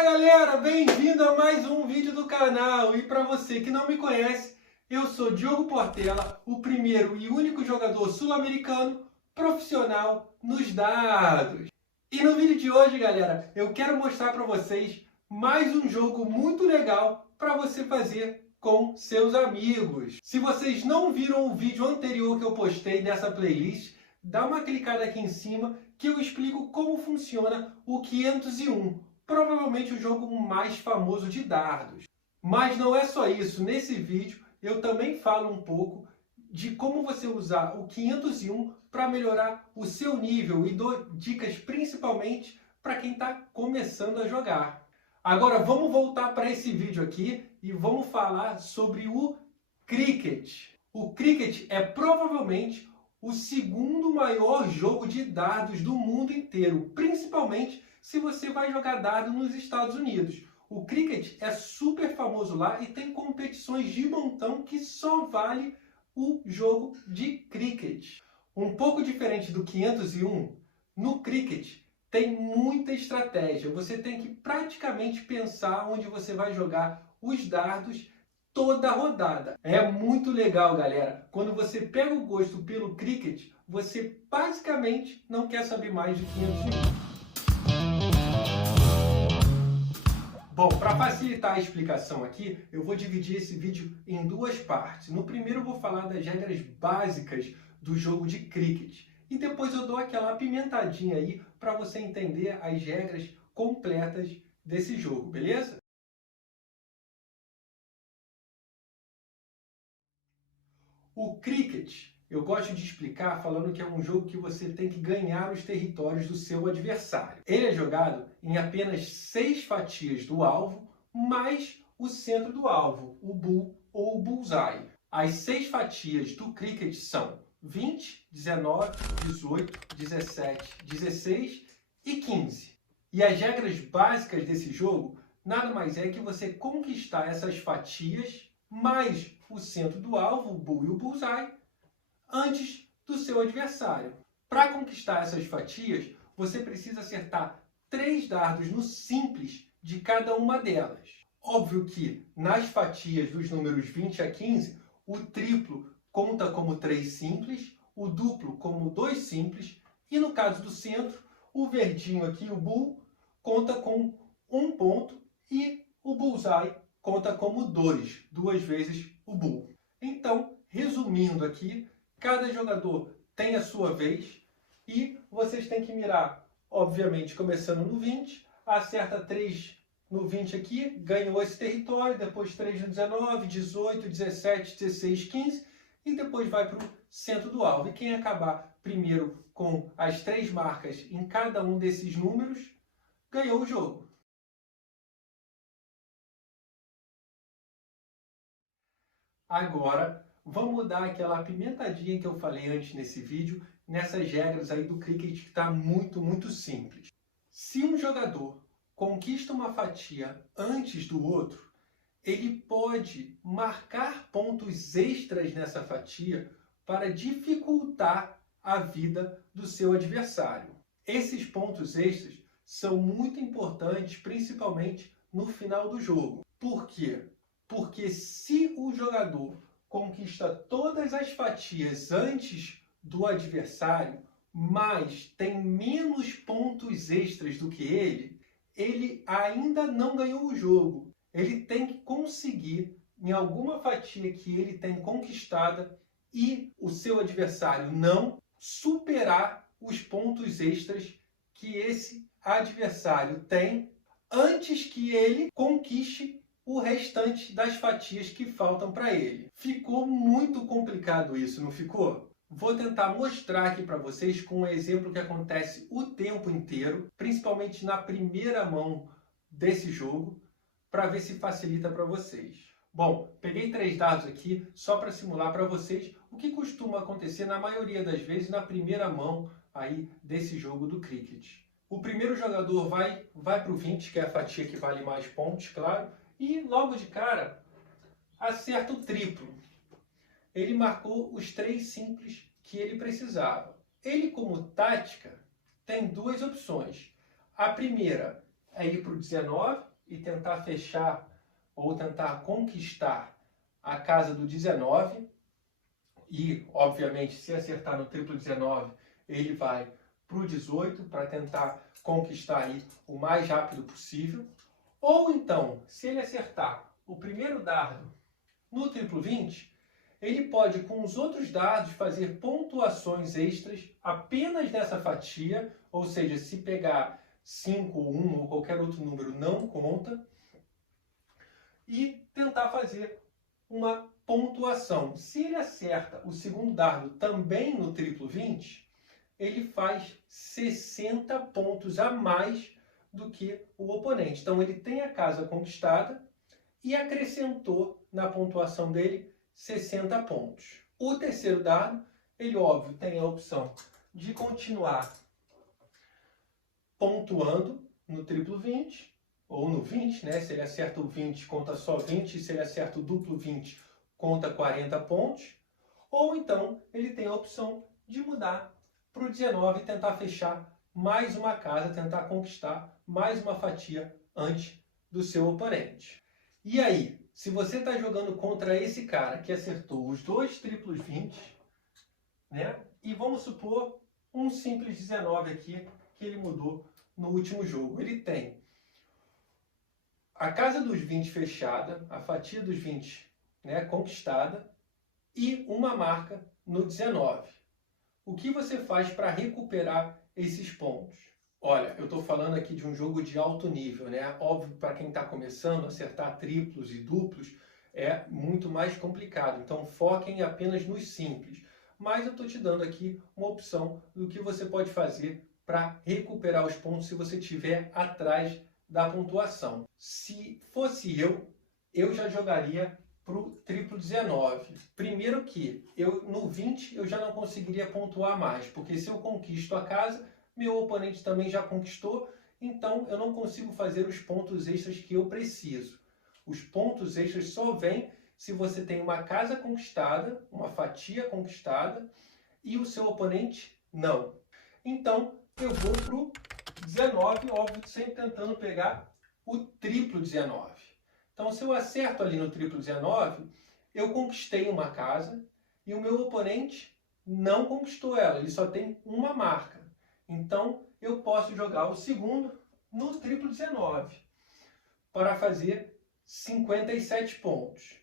Fala galera, bem-vindo a mais um vídeo do canal. E para você que não me conhece, eu sou Diogo Portela, o primeiro e único jogador sul-americano profissional nos dados. E no vídeo de hoje, galera, eu quero mostrar para vocês mais um jogo muito legal para você fazer com seus amigos. Se vocês não viram o vídeo anterior que eu postei dessa playlist, dá uma clicada aqui em cima que eu explico como funciona o 501. Provavelmente o jogo mais famoso de dardos. Mas não é só isso. Nesse vídeo eu também falo um pouco de como você usar o 501 para melhorar o seu nível e dou dicas principalmente para quem está começando a jogar. Agora vamos voltar para esse vídeo aqui e vamos falar sobre o Cricket. O Cricket é provavelmente o segundo maior jogo de dardos do mundo inteiro, principalmente se você vai jogar dardo nos Estados Unidos. O Cricket é super famoso lá e tem competições de montão que só vale o jogo de Cricket. Um pouco diferente do 501, no Cricket tem muita estratégia. Você tem que praticamente pensar onde você vai jogar os dardos toda a rodada. É muito legal, galera. Quando você pega o gosto pelo Cricket, você basicamente não quer saber mais de 501. Bom, para facilitar a explicação aqui, eu vou dividir esse vídeo em duas partes. No primeiro eu vou falar das regras básicas do jogo de Cricket. E depois eu dou aquela apimentadinha aí para você entender as regras completas desse jogo, beleza? O Cricket, eu gosto de explicar falando que é um jogo que você tem que ganhar os territórios do seu adversário. Ele é jogado em apenas 6 fatias do alvo, mais o centro do alvo, o bull ou o bullseye. As 6 fatias do Cricket são 20, 19, 18, 17, 16 e 15. E as regras básicas desse jogo nada mais é que você conquistar essas fatias mais o centro do alvo, o bull e o bullseye, antes do seu adversário. Para conquistar essas fatias, você precisa acertar 3 dardos no simples de cada uma delas. Óbvio que nas fatias dos números 20 a 15, o triplo conta como 3 simples, o duplo como 2 simples, e no caso do centro, o verdinho aqui, o bull, conta com 1 ponto e o bullseye conta como 2 vezes o bull. Então, resumindo aqui, cada jogador tem a sua vez e vocês têm que mirar, obviamente, começando no 20, acerta 3 no 20 aqui, ganhou esse território, depois 3 no 19, 18, 17, 16, 15 e depois vai para o centro do alvo. E quem acabar primeiro com as 3 marcas em cada um desses números, ganhou o jogo. Agora, vamos dar aquela apimentadinha que eu falei antes nesse vídeo, nessas regras aí do Cricket que está muito simples. Se um jogador conquista uma fatia antes do outro, ele pode marcar pontos extras nessa fatia para dificultar a vida do seu adversário. Esses pontos extras são muito importantes, principalmente no final do jogo. Por quê? Porque se o jogador conquista todas as fatias antes do adversário, mas tem menos pontos extras do que ele ainda não ganhou o jogo. Ele tem que conseguir, em alguma fatia que ele tem conquistada e o seu adversário não, superar os pontos extras que esse adversário tem antes que ele conquiste o restante das fatias que faltam para ele. Ficou muito complicado isso, não ficou? Vou tentar mostrar aqui para vocês com um exemplo que acontece o tempo inteiro, principalmente na primeira mão desse jogo, para ver se facilita para vocês. Bom, peguei 3 dados aqui só para simular para vocês o que costuma acontecer na maioria das vezes na primeira mão aí desse jogo do Cricket. O primeiro jogador vai para o 20, que é a fatia que vale mais pontos, claro, e logo de cara acerta o triplo. Ele marcou os 3 simples que ele precisava. Ele, como tática, tem 2 opções. A primeira é ir para o 19 e tentar fechar ou tentar conquistar a casa do 19. E, obviamente, se acertar no triplo 19, ele vai para o 18 para tentar conquistar aí o mais rápido possível. Ou então, se ele acertar o primeiro dardo no triplo 20, ele pode, com os outros dardos, fazer pontuações extras apenas nessa fatia, ou seja, se pegar 5, 1 ou qualquer outro número não conta, e tentar fazer uma pontuação. Se ele acerta o segundo dardo também no triplo 20, ele faz 60 pontos a mais do que o oponente. Então ele tem a casa conquistada e acrescentou na pontuação dele 60 pontos. O terceiro dardo, ele óbvio tem a opção de continuar pontuando no triplo 20 ou no 20, né? Se ele acerta o 20, conta só 20, se ele acerta o duplo 20, conta 40 pontos. Ou então ele tem a opção de mudar para o 19 e tentar fechar mais uma casa, tentar conquistar mais uma fatia antes do seu oponente. E aí, se você está jogando contra esse cara que acertou os dois triplos 20, né? E vamos supor um simples 19 aqui, que ele mudou no último jogo. Ele tem a casa dos 20 fechada, a fatia dos 20, né, conquistada, e uma marca no 19. O que você faz para recuperar esses pontos? Olha, eu estou falando aqui de um jogo de alto nível, né? Óbvio, para quem está começando, acertar triplos e duplos é muito mais complicado. Então, foquem apenas nos simples. Mas eu estou te dando aqui uma opção do que você pode fazer para recuperar os pontos se você estiver atrás da pontuação. Se fosse eu já jogaria para o triplo 19. Primeiro que no 20 eu já não conseguiria pontuar mais, porque se eu conquisto a casa, meu oponente também já conquistou, então eu não consigo fazer os pontos extras que eu preciso. Os pontos extras só vêm se você tem uma casa conquistada, uma fatia conquistada, e o seu oponente não. Então eu vou para o 19, óbvio, sempre tentando pegar o triplo 19. Então, se eu acerto ali no triplo 19, eu conquistei uma casa e o meu oponente não conquistou ela, ele só tem uma marca. Então, eu posso jogar o segundo no triplo 19 para fazer 57 pontos.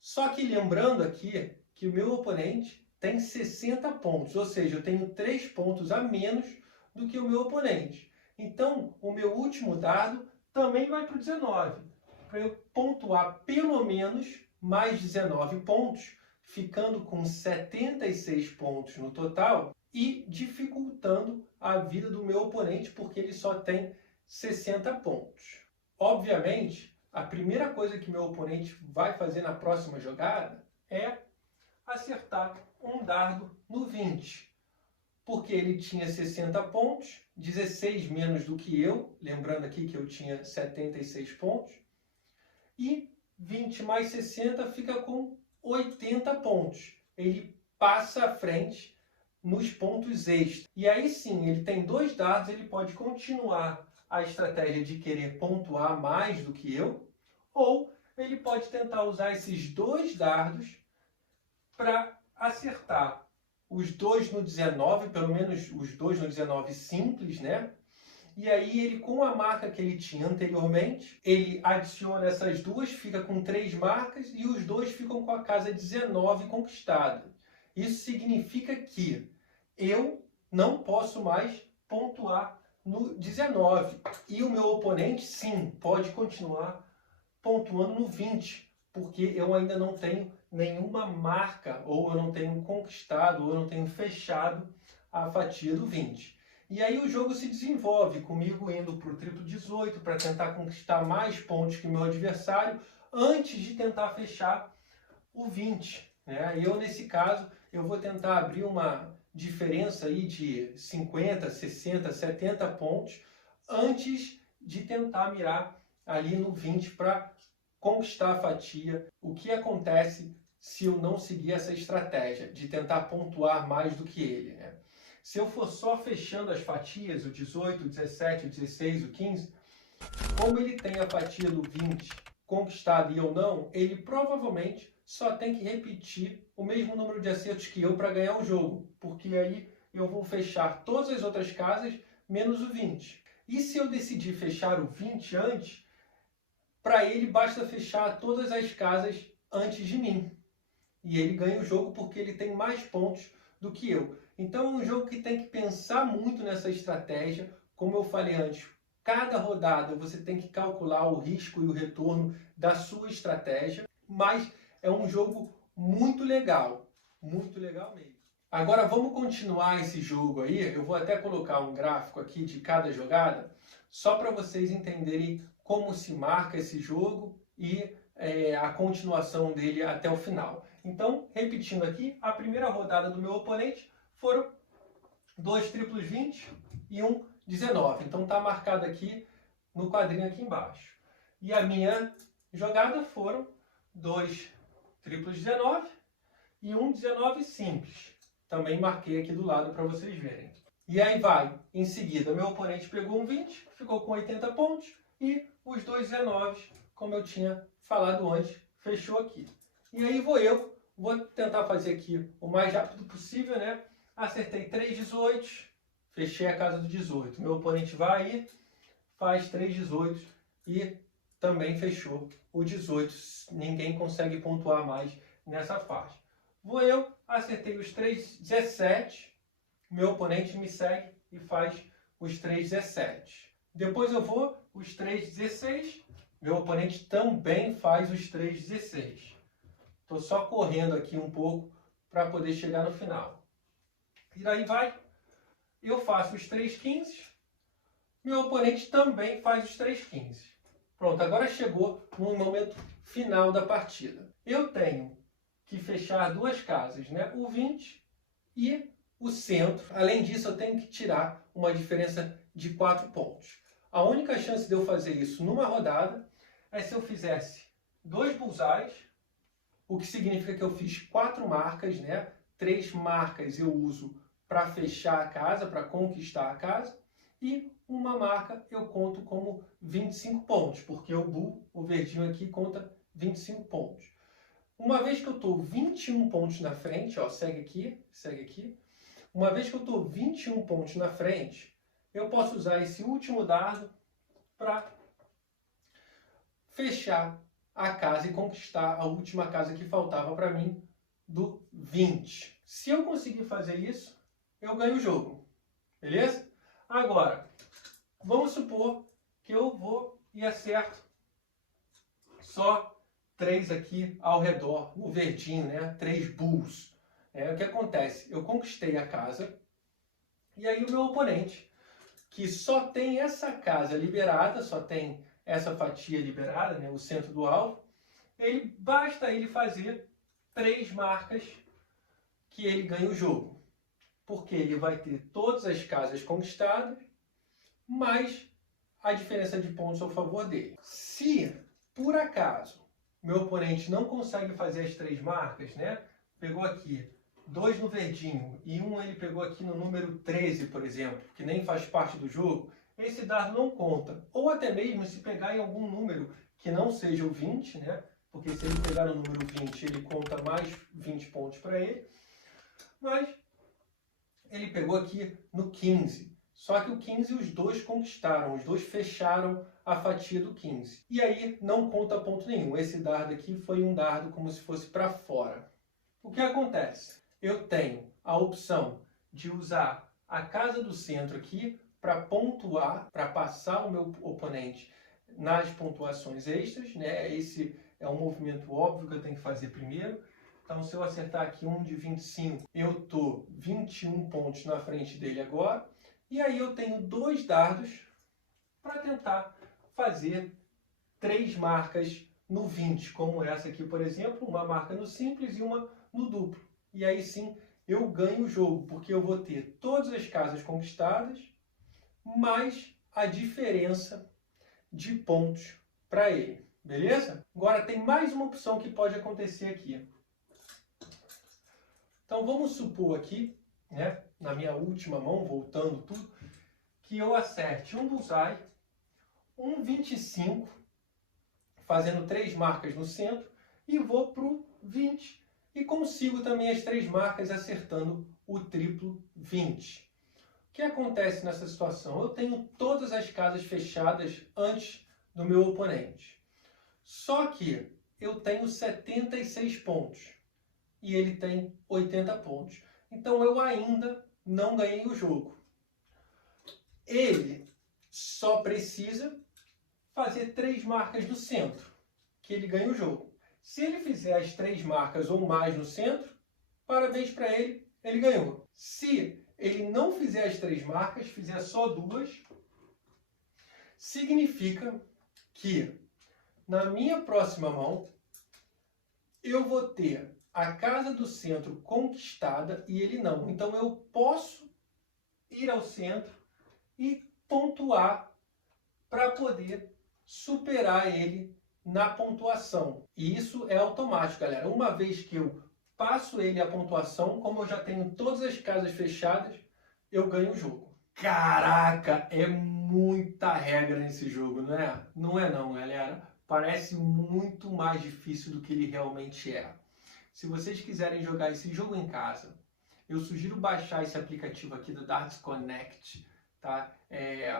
Só que lembrando aqui que o meu oponente tem 60 pontos, ou seja, eu tenho 3 pontos a menos do que o meu oponente. Então, o meu último dardo também vai para o 19, para eu pontuar pelo menos mais 19 pontos, ficando com 76 pontos no total e dificultando a vida do meu oponente, porque ele só tem 60 pontos. Obviamente, a primeira coisa que meu oponente vai fazer na próxima jogada é acertar um dardo no 20, porque ele tinha 60 pontos, 16 menos do que eu, lembrando aqui que eu tinha 76 pontos, e 20 mais 60 fica com 80 pontos. Ele passa à frente nos pontos extras. E aí sim, ele tem 2 dardos, ele pode continuar a estratégia de querer pontuar mais do que eu, ou ele pode tentar usar esses 2 dardos para acertar os 2 no 19, pelo menos os 2 no 19 simples, né? E aí ele, com a marca que ele tinha anteriormente, ele adiciona essas duas, fica com 3 marcas e os 2 ficam com a casa 19 conquistada. Isso significa que eu não posso mais pontuar no 19. E o meu oponente, sim, pode continuar pontuando no 20, porque eu ainda não tenho nenhuma marca, ou eu não tenho conquistado, ou eu não tenho fechado a fatia do 20. E aí o jogo se desenvolve, comigo indo para o triplo 18 para tentar conquistar mais pontos que o meu adversário, antes de tentar fechar o 20. Né? Eu, nesse caso, eu vou tentar abrir uma diferença aí de 50, 60, 70 pontos, antes de tentar mirar ali no 20 para conquistar a fatia. O que acontece se eu não seguir essa estratégia de tentar pontuar mais do que ele, né? Se eu for só fechando as fatias, o 18, o 17, o 16, o 15, Como ele tem a fatia do 20 conquistada e ou não, ele provavelmente só tem que repetir o mesmo número de acertos que eu para ganhar o jogo, porque aí eu vou fechar todas as outras casas menos o 20. E se eu decidir fechar o 20 antes, para ele basta fechar todas as casas antes de mim. E ele ganha o jogo porque ele tem mais pontos do que eu. Então é um jogo que tem que pensar muito nessa estratégia. Como eu falei antes, cada rodada você tem que calcular o risco e o retorno da sua estratégia. Mas é um jogo muito legal mesmo. Agora vamos continuar esse jogo aí. Eu vou até colocar um gráfico aqui de cada jogada, só para vocês entenderem como se marca esse jogo e a continuação dele até o final. Então, repetindo aqui, a primeira rodada do meu oponente foram 2 triplos 20 e um 19. Então está marcado aqui no quadrinho aqui embaixo. E a minha jogada foram 2 triplos 19 e um 19 simples. Também marquei aqui do lado para vocês verem. E aí vai, em seguida, meu oponente pegou um 20, ficou com 80 pontos, e os dois 19, como eu tinha falado antes, fechou aqui. E aí vou tentar fazer aqui o mais rápido possível, né? Acertei 3 18, fechei a casa do 18. Meu oponente vai aí, faz 3 18 e também fechou o 18. Ninguém consegue pontuar mais nessa faixa. Vou eu, acertei os 3 17, meu oponente me segue e faz os 3 17. Depois eu vou os 3 16, meu oponente também faz os 3 16. Estou só correndo aqui um pouco para poder chegar no final. E daí vai, eu faço os 3 15, meu oponente também faz os 3 15. Pronto, agora chegou no momento final da partida. Eu tenho que fechar duas casas, né? O 20 e o centro. Além disso, eu tenho que tirar uma diferença de 4 pontos. A única chance de eu fazer isso numa rodada é se eu fizesse 2 bullseyes, o que significa que eu fiz 4 marcas, né? 3 marcas eu uso para fechar a casa, para conquistar a casa, e uma marca eu conto como 25 pontos, porque o bull, o verdinho aqui, conta 25 pontos. Uma vez que eu estou 21 pontos na frente, ó, segue aqui. Uma vez que eu estou 21 pontos na frente, eu posso usar esse último dardo para fechar a casa e conquistar a última casa que faltava para mim do 20. Se eu conseguir fazer isso, eu ganho o jogo. Beleza? Agora, vamos supor que eu vou e acerto só 3 aqui ao redor, no verdinho, né? 3 bulls. O que acontece? Eu conquistei a casa e aí o meu oponente, que só tem essa casa liberada, só tem essa fatia liberada, né? O centro do alvo, basta ele fazer 3 marcas que ele ganha o jogo. Porque ele vai ter todas as casas conquistadas, mais a diferença de pontos ao favor dele. Se, por acaso, meu oponente não consegue fazer as 3 marcas, né? Pegou aqui 2 no verdinho e ele pegou aqui no número 13, por exemplo, que nem faz parte do jogo, esse dardo não conta. Ou até mesmo se pegar em algum número que não seja o 20, né? Porque se ele pegar no número 20, ele conta mais 20 pontos para ele. Mas ele pegou aqui no 15. Só que o 15 os dois conquistaram, os dois fecharam a fatia do 15. E aí não conta ponto nenhum. Esse dardo aqui foi um dardo como se fosse para fora. O que acontece? Eu tenho a opção de usar a casa do centro aqui para pontuar, para passar o meu oponente nas pontuações extras, né? Esse é um movimento óbvio que eu tenho que fazer primeiro. Então, se eu acertar aqui um de 25, eu estou 21 pontos na frente dele agora. E aí eu tenho 2 dardos para tentar fazer 3 marcas no 20, como essa aqui, por exemplo, uma marca no simples e uma no duplo. E aí sim eu ganho o jogo, porque eu vou ter todas as casas conquistadas, mais a diferença de pontos para ele. Beleza? Agora tem mais uma opção que pode acontecer aqui. Então vamos supor aqui, né, na minha última mão, voltando tudo, que eu acerte um bullseye, um 25, fazendo 3 marcas no centro, e vou para o 20 e consigo também as 3 marcas acertando o triplo 20. O que acontece nessa situação? Eu tenho todas as casas fechadas antes do meu oponente. Só que eu tenho 76 pontos e ele tem 80 pontos. Então eu ainda não ganhei o jogo. Ele só precisa fazer 3 marcas no centro, que ele ganha o jogo. Se ele fizer as 3 marcas ou mais no centro, parabéns para ele, ele ganhou. Se ele não fizer as 3 marcas, fizer só 2, significa que na minha próxima mão eu vou ter a casa do centro conquistada e ele não. Então eu posso ir ao centro e pontuar para poder superar ele na pontuação. E isso é automático, galera. Uma vez que eu passo ele a pontuação, como eu já tenho todas as casas fechadas, eu ganho o jogo. Caraca, é muita regra nesse jogo, não é? Não é não, galera. Parece muito mais difícil do que ele realmente é. Se vocês quiserem jogar esse jogo em casa, eu sugiro baixar esse aplicativo aqui do Darts Connect, tá?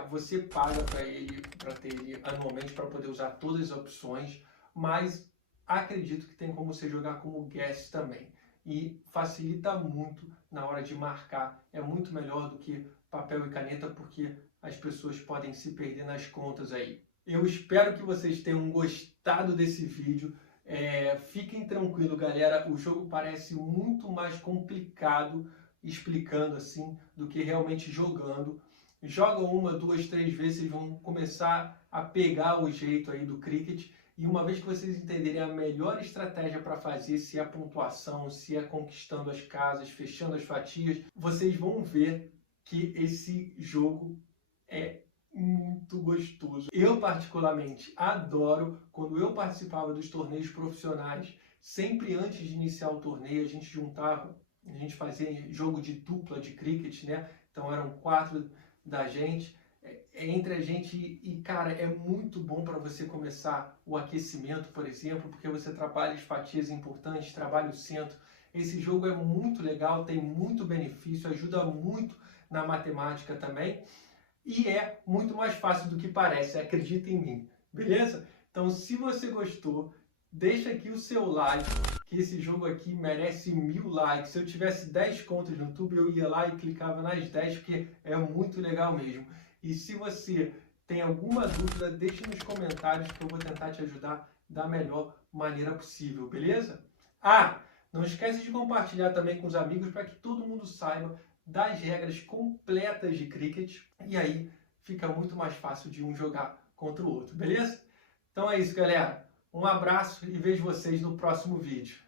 Você paga para ter ele anualmente para poder usar todas as opções, mas acredito que tem como você jogar como guest também. E facilita muito na hora de marcar. É muito melhor do que papel e caneta, porque as pessoas podem se perder nas contas aí. Eu espero que vocês tenham gostado desse vídeo. Fiquem tranquilos, galera. O jogo parece muito mais complicado explicando assim do que realmente jogando. Jogam 1, 2, 3 vezes, vocês vão começar a pegar o jeito aí do cricket. E uma vez que vocês entenderem a melhor estratégia para fazer, se é a pontuação, se é conquistando as casas, fechando as fatias, vocês vão ver que esse jogo é muito gostoso. Eu particularmente adoro quando eu participava dos torneios profissionais, sempre antes de iniciar o torneio a gente juntava, a gente fazia jogo de dupla de cricket, né? Então eram 4 da gente, entre a gente e cara, é muito bom para você começar o aquecimento, por exemplo, porque você trabalha as fatias importantes, trabalha o centro. Esse jogo é muito legal, tem muito benefício, ajuda muito na matemática também. E é muito mais fácil do que parece, acredita em mim, beleza? Então, se você gostou, deixa aqui o seu like, que esse jogo aqui merece 1000 likes. Se eu tivesse 10 contas no YouTube, eu ia lá e clicava nas 10, porque é muito legal mesmo. E se você tem alguma dúvida, deixe nos comentários que eu vou tentar te ajudar da melhor maneira possível, beleza? Não esquece de compartilhar também com os amigos para que todo mundo saiba das regras completas de cricket, e aí fica muito mais fácil de um jogar contra o outro, beleza? Então é isso, galera. Um abraço e vejo vocês no próximo vídeo.